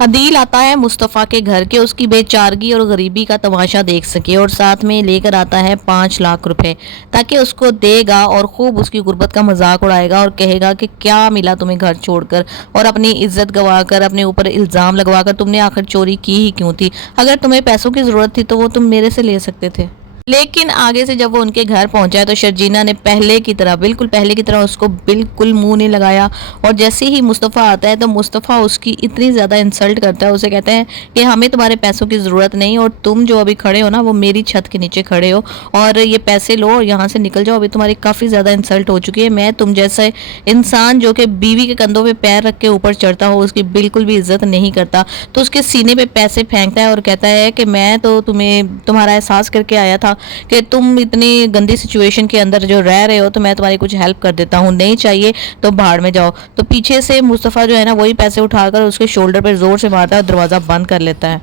عدیل آتا ہے مصطفیٰ کے گھر کے اس کی بےچارگی اور غریبی کا تماشا دیکھ سکے، اور ساتھ میں لے کر آتا ہے 5 لاکھ روپے تاکہ اس کو دے گا اور خوب اس کی غربت کا مذاق اڑائے گا اور کہے گا کہ کیا ملا تمہیں گھر چھوڑ کر اور اپنی عزت گوا کر، اپنے اوپر الزام لگوا کر تم نے آخر چوری کی ہی کیوں تھی؟ اگر تمہیں پیسوں کی ضرورت تھی تو وہ تم میرے سے لے سکتے تھے۔ لیکن آگے سے جب وہ ان کے گھر پہنچا ہے تو شرجینا نے پہلے کی طرح اس کو بالکل منہ نہیں لگایا، اور جیسے ہی مصطفیٰ آتا ہے تو مصطفیٰ اس کی اتنی زیادہ انسلٹ کرتا ہے، اسے کہتے ہیں کہ ہمیں تمہارے پیسوں کی ضرورت نہیں، اور تم جو ابھی کھڑے ہو نا وہ میری چھت کے نیچے کھڑے ہو، اور یہ پیسے لو اور یہاں سے نکل جاؤ، ابھی تمہاری کافی زیادہ انسلٹ ہو چکی ہے۔ میں تم جیسے انسان جو کہ بیوی کے کندھوں پہ پیر رکھ کے اوپر چڑھتا ہو اس کی بالکل بھی عزت نہیں کرتا، تو اس کے سینے پہ پیسے پھینکتا ہے اور کہتا ہے کہ میں تو تمہارا احساس کر کے آیا تھا کہ تم اتنی گندی سچویشن کے اندر جو رہ رہے ہو تو میں تمہاری کچھ ہیلپ کر دیتا ہوں، نہیں چاہیے تو بھاڑ میں جاؤ۔ تو پیچھے سے مصطفیٰ جو ہے نا وہی پیسے اٹھا کر اس کے شولڈر پہ زور سے مارتا ہے اور دروازہ بند کر لیتا ہے۔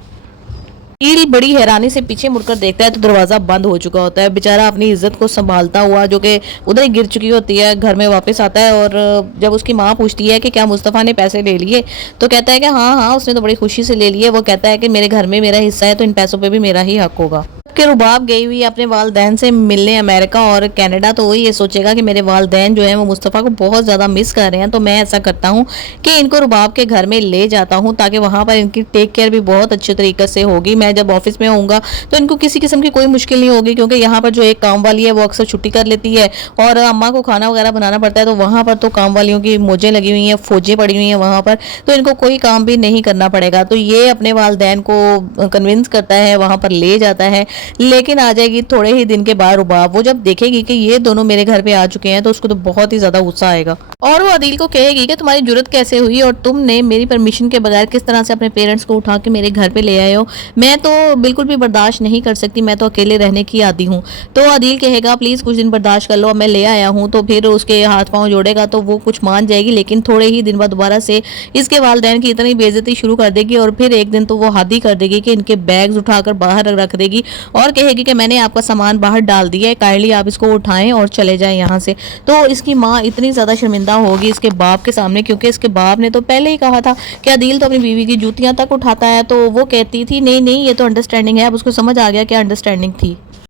عدیل بڑی حیرانی سے پیچھے مڑ کر دیکھتا ہے تو دروازہ بند ہو چکا ہوتا ہے۔ بیچارہ اپنی عزت کو سنبھالتا ہوا جو کہ ادھر ہی گر چکی ہوتی ہے گھر میں واپس آتا ہے، اور جب اس کی ماں پوچھتی ہے کہ کیا مصطفیٰ نے پیسے لے لیے تو کہتا ہے کہ ہاں اس نے تو بڑی خوشی سے لے لیے۔ وہ کہتا ہے کہ میرے گھر میں میرا حصہ ہے تو ان پیسوں پہ بھی میرا ہی حق ہوگا۔ کہ رباب گئی ہوئی اپنے والدین سے ملنے امریکہ اور کینیڈا، تو وہ یہ سوچے گا کہ میرے والدین جو ہیں وہ مصطفیٰ کو بہت زیادہ مس کر رہے ہیں، تو میں ایسا کرتا ہوں کہ ان کو رباب کے گھر میں لے جاتا ہوں تاکہ وہاں پر ان کی ٹیک کیئر بھی بہت اچھے طریقے سے ہوگی۔ میں جب آفس میں ہوں گا تو ان کو کسی قسم کی کوئی مشکل نہیں ہوگی، کیونکہ یہاں پر جو ایک کام والی ہے وہ اکثر چھٹی کر لیتی ہے اور اماں کو کھانا وغیرہ بنانا پڑتا ہے، تو وہاں پر تو کام والیوں کی موجیں لگی ہوئی ہیں، فوجیں پڑی ہوئی ہیں وہاں پر، تو ان کو کوئی کام بھی نہیں کرنا پڑے گا۔ تو یہ اپنے والدین کو کنونس کرتا ہے، وہاں پر لے جاتا ہے۔ لیکن آ جائے گی تھوڑے ہی دن کے بعد رباب، وہ جب دیکھے گی کہ یہ دونوں میرے گھر پہ آ چکے ہیں تو اس کو تو بہت ہی زیادہ غصہ آئے گا، اور وہ عدیل کو کہے گی کہ تمہاری جرت کیسے ہوئی اور تم نے میری پرمیشن کے بغیر کس طرح سے اپنے پیرنٹس کو اٹھا کے میرے گھر پہ لے آئے ہو؟ میں تو بالکل بھی برداشت نہیں کر سکتی، میں تو اکیلے رہنے کی عادی ہوں۔ تو عدیل کہے گا پلیز کچھ دن برداشت کر لو، میں لے آیا ہوں، تو پھر اس کے ہاتھ پاؤں جوڑے گا تو وہ کچھ مان جائے گی، لیکن تھوڑے ہی دن بعد دوبارہ سے اس کے والدین کی اتنی بے عزتی شروع کر دے گی، اور پھر ایک دن تو وہ حد ہی کر دے گی کہ ان کے بیگز اٹھا کر باہر رکھ دے گی اور کہے گی کہ میں نے آپ کا سامان باہر ڈال دیا ہے، کائنڈلی آپ اس کو اٹھائیں اور چلے جائیں یہاں سے۔ تو اس کی ماں اتنی زیادہ شرمندہ ہوگی اس کے باپ کے سامنے، کیونکہ اس کے باپ نے تو پہلے ہی کہا تھا کہ عدیل تو اپنی بیوی کی جوتیاں تک اٹھاتا ہے، تو وہ کہتی تھی نہیں یہ تو انڈرسٹینڈنگ ہے، اب اس کو سمجھ آ گیا کہ انڈرسٹینڈنگ تھی۔